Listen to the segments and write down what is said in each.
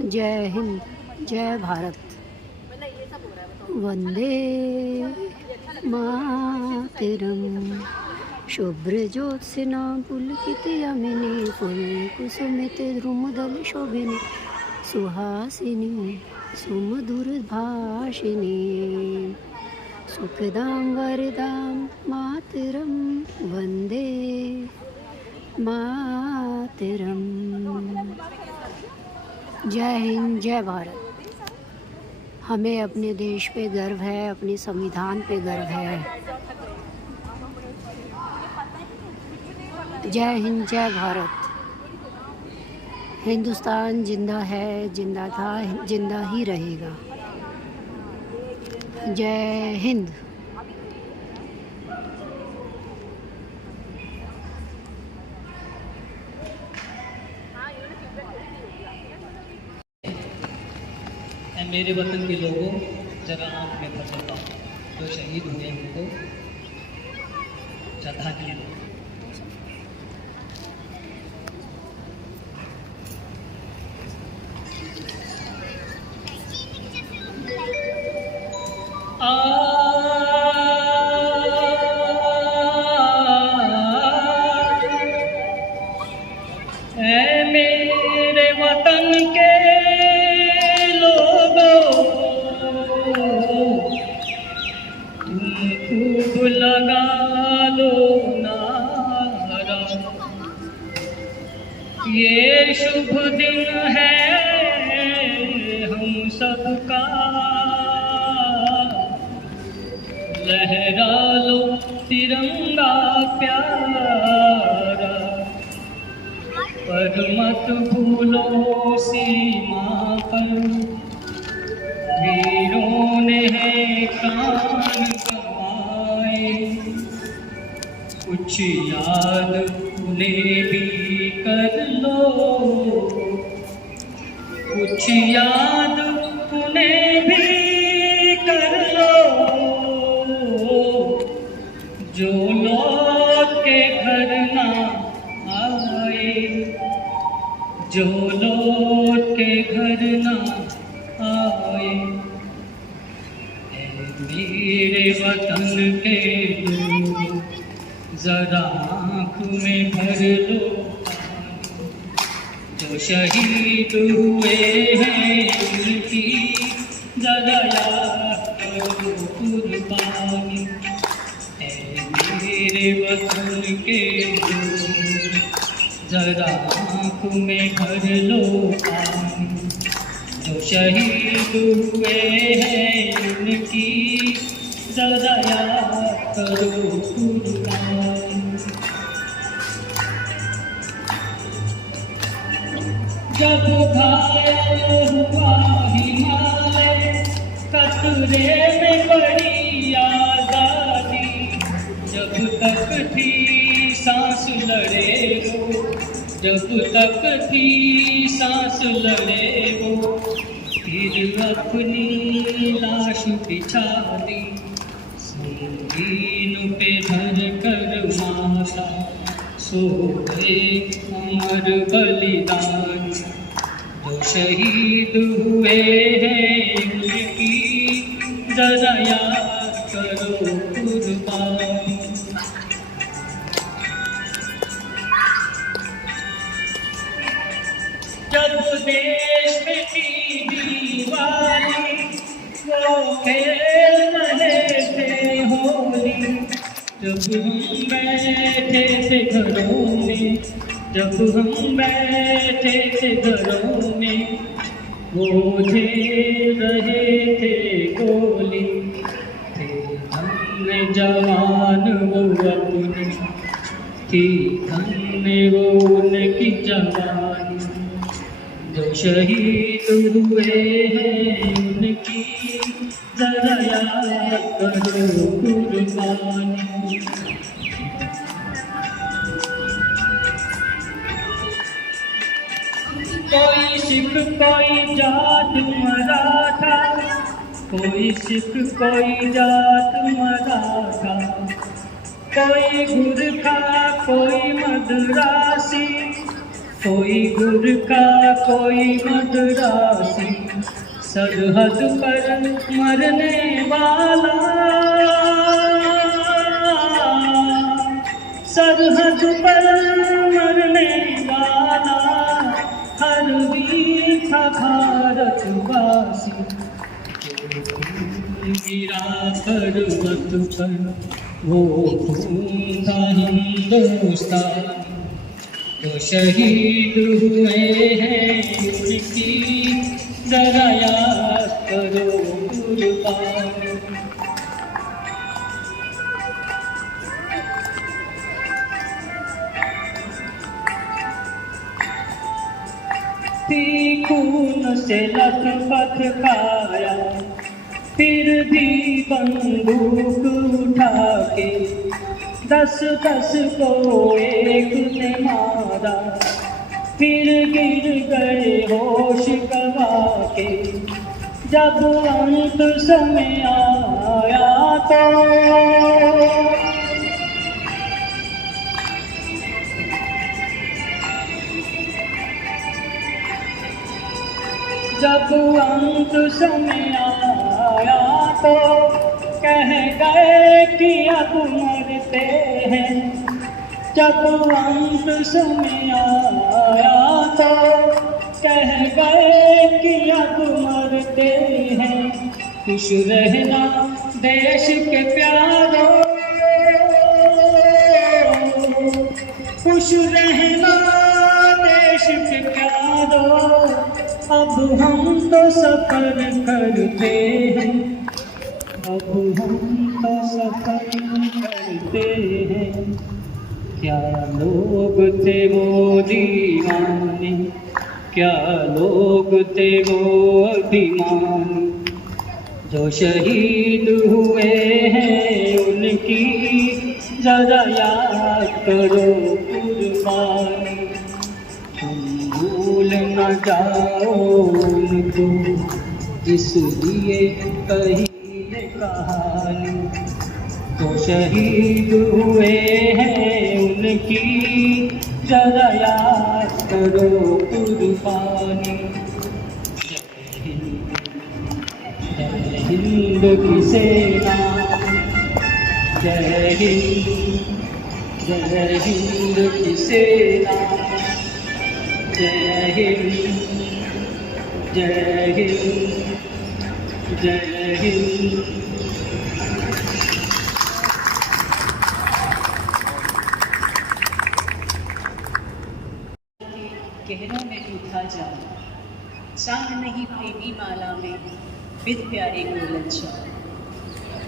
जय हिंद, जय भारत, वंदे मातरम। शुभ्र ज्योत्स्ना पुलकितयामिनी फुलकुसुमित द्रुमदल शोभिनी सुहासिनी सुमधुरभाषिणी सुखदां वरदां मातरं वंदे मातरम। जय हिंद, जय भारत। हमें अपने देश पे गर्व है, अपने संविधान पे गर्व है। जय हिंद, जय भारत। हिंदुस्तान जिंदा है, जिंदा था, जिंदा ही रहेगा। जय हिंद। मेरे वतन के लोगों, जरा आंख में भर लेता हूँ जो शहीद हुए उनको श्रद्धांजलि दो। मेरे वतन के खूब लगा लो नारा, ये शुभ दिन है हम सबका, लहरा लो तिरंगा प्यारा, पर मत भूलो सीमा पर वीरों ने है प्राण गंवाए, कुछ याद उन्हें भी कर लो, कुछ याद उन्हें भी कर लो, जो लौट के घर ना आए, जो लौट के घर ना आए। मेरे वतन के लोग, जरा आँख में भर लो, जो शहीद हुए हैं उनकी जरा याद करो कुर्बानी। मेरे वतन के लोग, जरा आँख में भर लो पानी, जो शहीद हुए हैं उनकी जरा याद करो कुर्बानी। जब घायल हुआ हिमालय, कतरे में पड़ी आजादी, जब तक थी सांस लड़े वो, जब तक थी सांस लड़े वो, फिर अपनी लाश बिछा दी, संगीन पे धर कर माता, सो गए अमर बलिदान, जो शहीद हुए हैं उनकी जरा याद करो कुर्बानी। जब देश में थी दीवाली, वो खेल रहे थे होली, जब हम बैठे थे घरों में, जब हम बैठे थे घरों में, वो झेल रहे थे गोली, थे धन्य जवान वो अपने, थी धन्य वो उनकी जवानी, जो शहीद हुए हैं उनकी जरा याद करो कुर्बानी। कोई सिख कोई जात मराठा, कोई सिख कोई जात मराठा, कोई गुरखा कोई मद्रासी, कोई गुर का कोई मदरासी, सरहद पर मरने वाला, सरहद पर मरने वाला, हर वीर था भारतवासी। गिरा पर्वत पर वो खून था हिंदुस्तान, तो शहीद हुए हैं उनकी जरा याद करो कुर्बानी। थी खून से लथपथ काया, फिर भी बंदूक उठा के 10-10 को एक ने मारा, फिर गिर गए होश गवा के। जब अंत समय आया तो जब अंत समय आया तो कह गए कि अब मरते हैं। जब अंत समय आया तो कह गए कि अब मरते हैं। खुश रहना देश के प्यारों, खुश रहना देश के प्यारों, अब हम तो सफर करते हैं, अब हम तो सफर करते हैं। क्या लोग थे वो दीवाने, क्या लोग थे वो अभिमानी, जो शहीद हुए हैं उनकी जरा याद करो कुर्बानी। तुम भूल न जाओ उनको, इसलिए कही ये कहानी, तो शहीद हुए हैं उनकी जरा याद करो कुर्बानी। जय हिंद की सेना, जय हिंद, जय हिंद की सेना, जय हिंद, जय हिंद, जय हिंद। गहनों में डूबा जाऊं, चाह नहीं प्रेमी माला में विद प्यारे को लज्जा।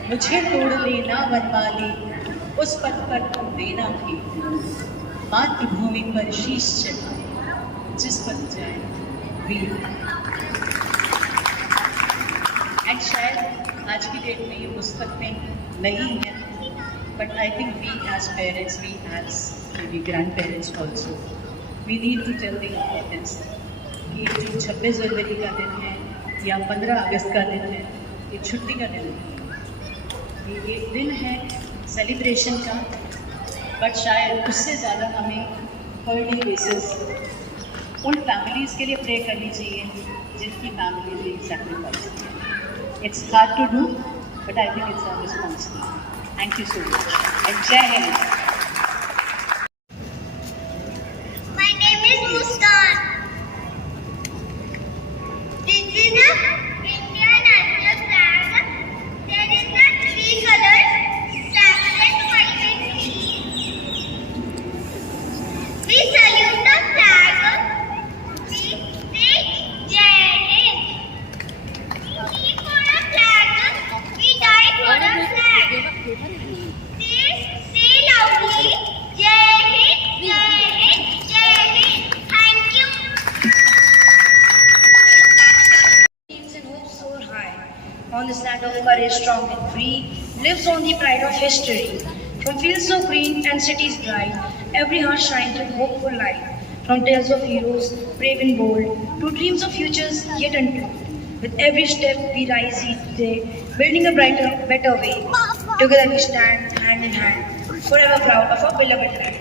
मुझे तोड़ लेना वनमाली, उस पथ पर तुम देना भी, मातृभूमि पर शीश चढ़ा जिस पर जाए वीर। एंड शायद आज की डेट में ये पुस्तक में नहीं है, but I think we as parents, we as maybe grandparents also, we need to tell the importance कि जो 26 जनवरी का दिन है या 15 अगस्त का दिन है, ये छुट्टी का दिन है, ये दिन है सेलिब्रेशन का, बट शायद उससे ज़्यादा हमें पर डे बेसिस उन फैमिलीज़ के लिए प्रे करनी चाहिए जिनकी फैमिली ने सैक्रिफाइस किया। It's hard to do, but I think it's our responsibility. Thank you so much and जय हिंद। On this land of courage, strong and free, lives on the pride of history. From fields so green and cities bright, every heart shines with hopeful light. From tales of heroes, brave and bold, to dreams of futures yet untold. With every step we rise each day, building a brighter, better way. Together we stand, hand in hand, forever proud of our beloved land.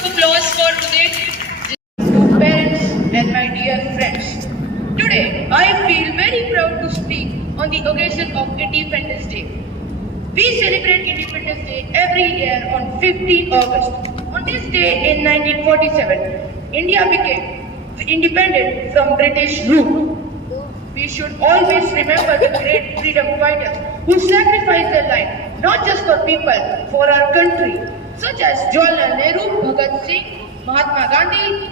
of applause for Uday. Parents and my dear friends, today I feel very proud to speak on the occasion of Independence Day. We celebrate Independence Day every year on 15 August. On this day in 1947, India became independent from British rule. We should always remember the great freedom fighters who sacrificed their life, not just for people, for our country, such as Jawaharlal Nehru, Bhagat Singh, Mahatma Gandhi,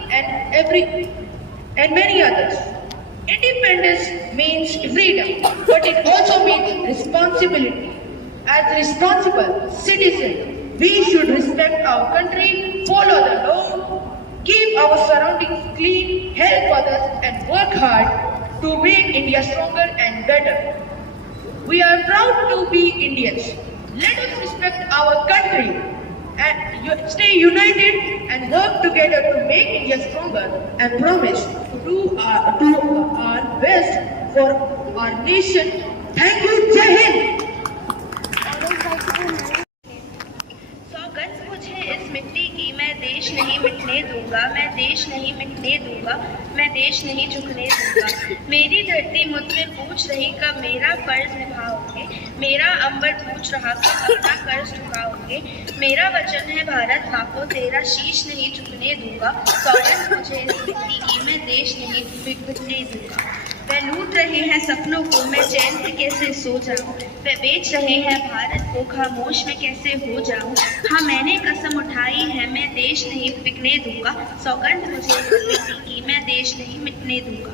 and many others. Independence means freedom, but it also means responsibility. As responsible citizens, we should respect our country, follow the law, keep our surroundings clean, help others, and work hard to make India stronger and better. We are proud to be Indians. Let us respect our country and stay united and work together to make India stronger and promise to do our best for our nation. Thank you. Jai Hind. सौगंध मुझे इस मिट्टी की, मैं देश नहीं मिटने दूंगा, मैं देश नहीं मिटने दूंगा, मैं देश नहीं झुकने दूंगा। मेरी धरती मुझसे पूछ रही कब मेरा फर्ज निभाओगे, मेरा अंबर पूछ रहा कब अपना कर्ज चुकाओगे। मेरा वचन है भारत माँ को, तेरा शीश नहीं झुकने दूंगा। सौगंध मुझे इस मिट्टी की, मैं देश नहीं मिटने दूंगा। वह लूट रहे हैं सपनों को, मैं चैन से कैसे सो जाऊं। वह बेच रहे हैं भारत को, खामोश में कैसे हो जाऊं। हाँ, मैंने कसम उठाई है, मैं देश नहीं बिकने दूंगा। सौगंध मुझे इस मिट्टी की, मैं देश नहीं मिटने दूंगा।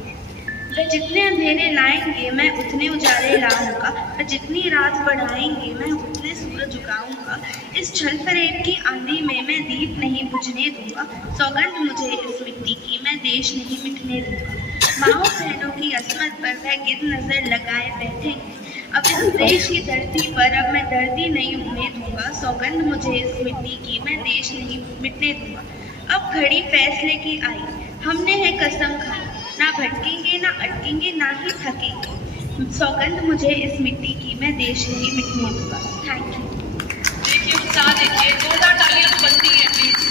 वह जितने अंधेरे लाएंगे, मैं उतने उजाले लाऊंगा। वह जितनी रात बढ़ाएंगे, मैं उतने सूरज उगाऊंगा। इस छल फरेब की आंधी में मैं दीप नहीं बुझने दूंगा। सौगंध मुझे इस मिट्टी की, मैं देश नहीं मिटने दूंगा। माओ बहनों की असमत पर वह गिद्ध नजर लगाए बैठे हैं। अब इस देश की धरती पर अब मैं दर्दी नहीं उगने दूंगा। सौगंध मुझे इस मिट्टी की, मैं देश नहीं मिटने दूंगा। अब घड़ी फैसले की आई, हमने है कसम खाई, ना भटकेंगे ना अटकेंगे ना ही थकेंगे। सौगंध मुझे इस मिट्टी की, मैं देश नहीं मिटने दूंगा। Thank you. देखिए उत्साह देखिए, जोरदार तालियां तो बनती है प्लीज।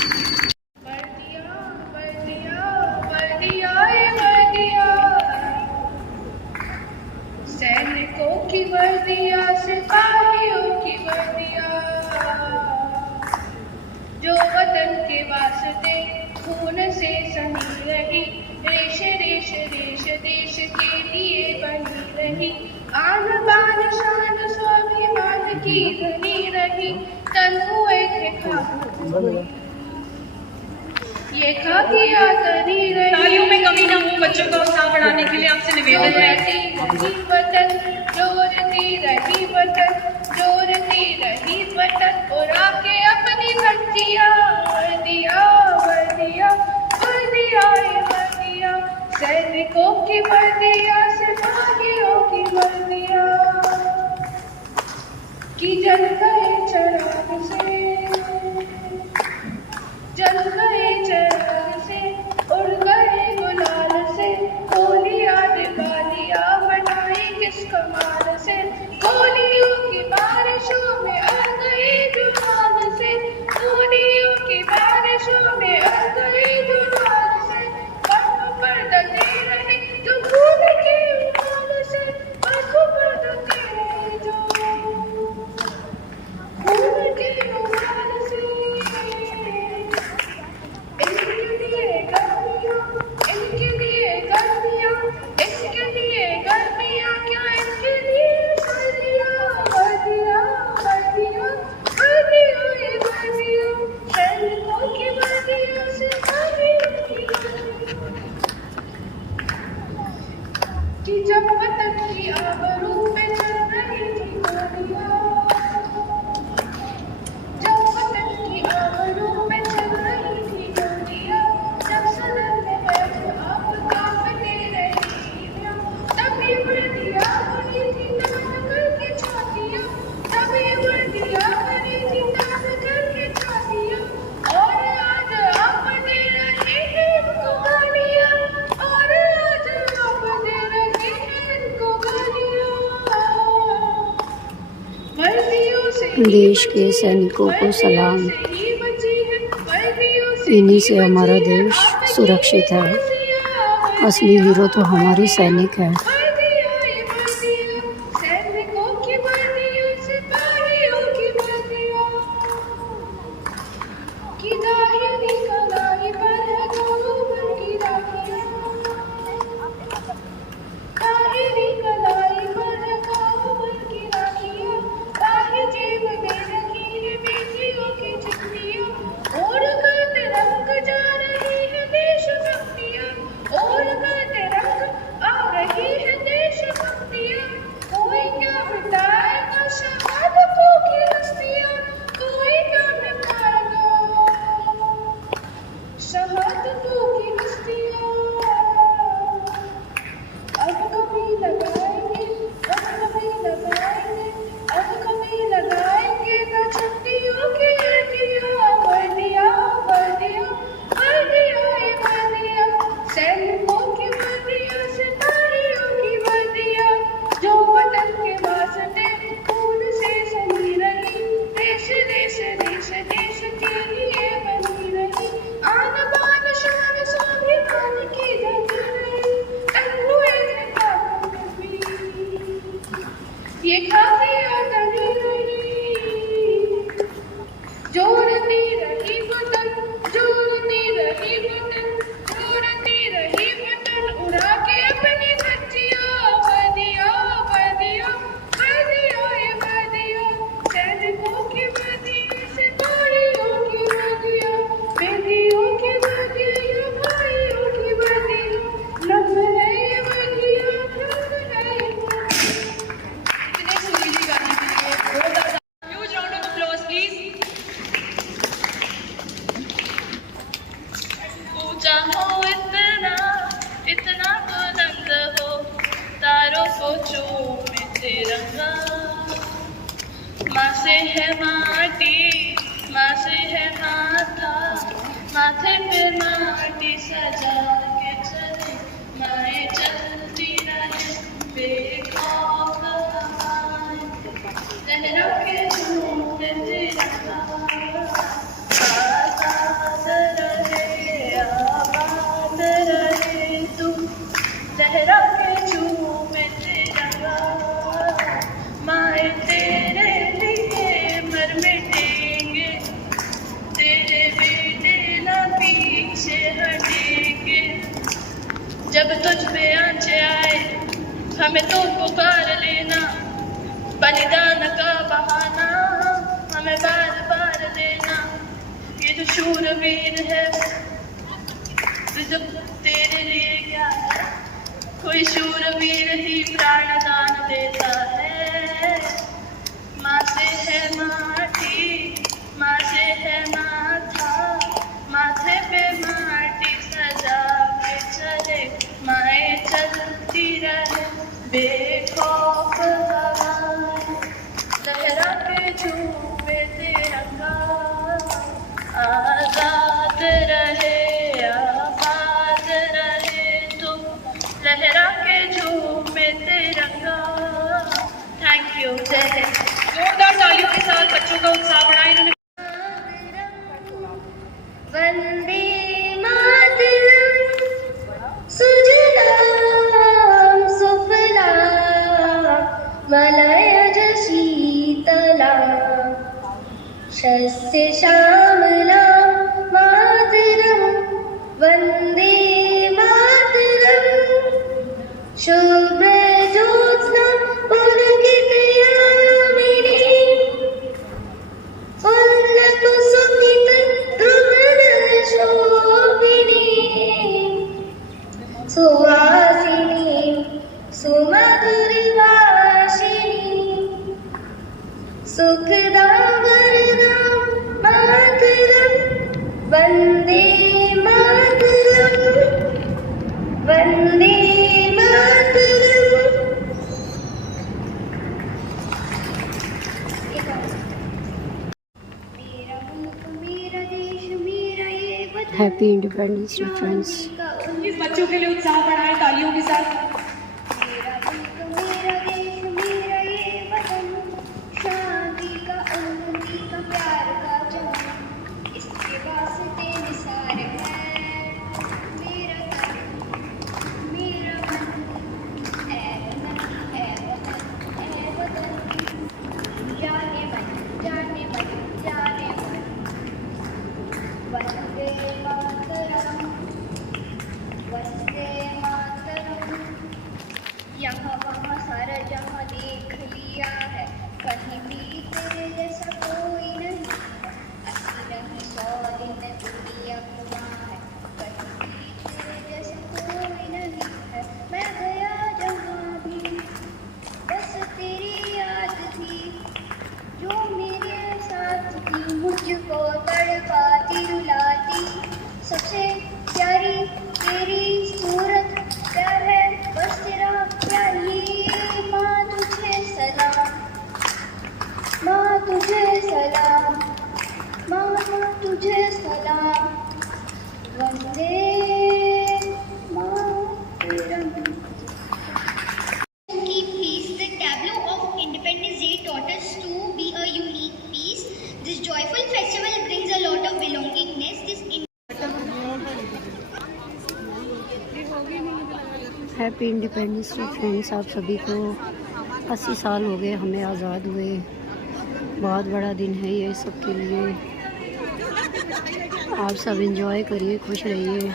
सैनिकों की वर्दिया, सिपाहियों की वर्दिया, जो वतन के वास्ते खून से सनी रही, रेश रेश रेश देश के लिए बनी रही, आन बान शान स्वाभिमान की धनी रही, तन हुए थे खाक ये खाकिया तरी रही। तालियों में कमी ना हो, बच्चों का उत्साह बढ़ाने के लिए आपसे निवेदन है। वतन जोरती रही वतन, जोरती रही वतन, और आके अपनी वर्दिया वर्दिया वर्दिया वर्दिया वर्दिया, सैनिकों की वर्दिया, सिपाहियों की वर्दिया, कि जल गए चराग से, जल गए चराग से, उड़ गए गुलाल से, गोलियां दिवालियां बनाई किस कमाल से, गोलियों की बारिशों में आ गई जुबान से, गोलियों की बारिशों में आ गई जुबान से, बर्फ पर दलते रहे जो खून की उड़ान से, बर्फ पर दलते रहे जो खून की उड़ान से। इनके लिए गर्मियाँ, इसके लिए गर्मियाँ, क्या इनके लिए सर्दियाँ, वर्दियाँ वर्दियाँ वर्दियाँ ये वर्दियाँ, सैनिकों की वर्दियाँ, सिपाहियों की वर्दियाँ, कि जब वतन की आबरू पे चल रही थी गोलियाँ, जब वतन की आबरू पे चल रही थी गोलियाँ, जब सदन में बैठ आप कांपते रही सीढ़ियाँ, तभी वर्दियाँ बनी थी तान करके छातियाँ, तभी वर्दियाँ बनी थी तान करके छातियाँ, और आज आप दे रहे हैं इनको गालियाँ, और आज आप दे रहे हैं इनको गालियाँ। वर्दियों से देश के सैनिकों को सलाम। वर्दियों से ही बची है, वर्दियों इन्हीं से हमारा देश सुरक्षित है। असली हीरो तो हमारी सैनिक है। माँ से है माटी, माँ से है माथा, माथे पे माटी सजा के चले, माए चलती रहे बेखौफ हवाएं, लहरों के झूमते तिरंगा आजाद रहे, आबाद रहे तू, लहरों के झूमे तिरंगा, माए तेरे लिए मर मिटेंगे, तेरे बेटे ना पीछे हटेंगे। जब तुझ पे आँचे आए हमें तो पुकार लेना, बलिदान का बहाना हमें बार बार देना। ये जो शूरवीर है जो तेरे लिए क्या है, कोई शूरवीर ही प्राण दान देता है। माँ से है माटी, माँ से है माथा, माथे पे माटी सजा के चले, माए चलती रहे बेखौफ हवाएं, लहरा के झूमे तिरंगा आजाद रहे, आबाद रहे तुम, लहरा के झूमे तिरंगा। Thank you. जय हिंद। जोरदार तालियों के साथ बच्चों का उत्साह बढ़ाएं। इन्होंने वंदे मातरम सुजलाम सुफलाम मलयज शीतलाम शस्य श्यामलां मातरम वंदे मातरम शुभ्र ज्योत्स्ना पुलकितयामिनी शोभिनी सुवासिनी सुमधुरभाषिणी सुखदां वरदां मातरं वन्दे मातरं वन्दे मातरं। Happy independence day friends. इस बच्चों के लिए उत्साह बढ़ाएं तालियों के साथ। मेरा मुल्क मेरा देश मेरा ये वतन, शांति का उन्नति का प्यार का जहां, इसके वास्ते Nisar happy independence day friends. आप सभी को 80 साल हो गए हमें आज़ाद हुए। बहुत बड़ा दिन है ये सबके लिए। आप सब एंजॉय करिए, खुश रहिए।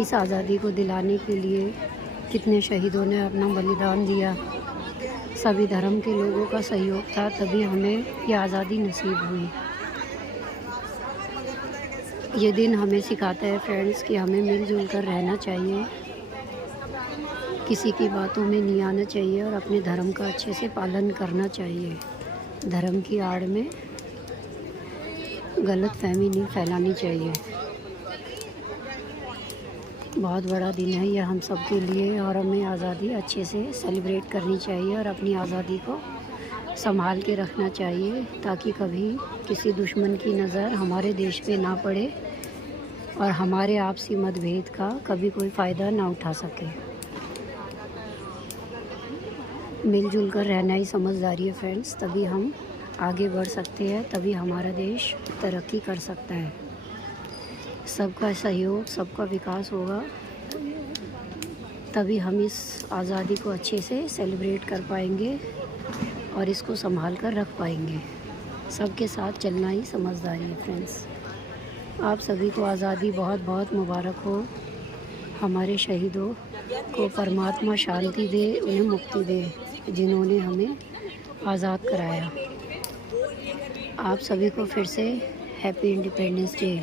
इस आज़ादी को दिलाने के लिए कितने शहीदों ने अपना बलिदान दिया। सभी धर्म के लोगों का सहयोग था, तभी हमें ये आज़ादी नसीब हुई। ये दिन हमें सिखाता है फ्रेंड्स कि हमें मिलजुल कर रहना चाहिए, किसी की बातों में नहीं आना चाहिए और अपने धर्म का अच्छे से पालन करना चाहिए। धर्म की आड़ में गलत फहमी नहीं फैलानी चाहिए। बहुत बड़ा दिन है ये हम सब के लिए और हमें आज़ादी अच्छे से सेलिब्रेट करनी चाहिए और अपनी आज़ादी को संभाल के रखना चाहिए, ताकि कभी किसी दुश्मन की नज़र हमारे देश पे ना पड़े और हमारे आपसी मतभेद का कभी कोई फ़ायदा ना उठा सके। मिलजुल कर रहना ही समझदारी है फ्रेंड्स, तभी हम आगे बढ़ सकते हैं, तभी हमारा देश तरक्की कर सकता है। सबका सहयोग, सबका विकास होगा, तभी हम इस आज़ादी को अच्छे से सेलिब्रेट कर पाएंगे और इसको संभाल कर रख पाएंगे। सबके साथ चलना ही समझदारी है फ्रेंड्स। आप सभी को आज़ादी बहुत बहुत मुबारक हो। हमारे शहीदों को परमात्मा शांति दे, उन्हें मुक्ति दे, जिन्होंने हमें आज़ाद कराया। आप सभी को फिर से हैप्पी इंडिपेंडेंस डे।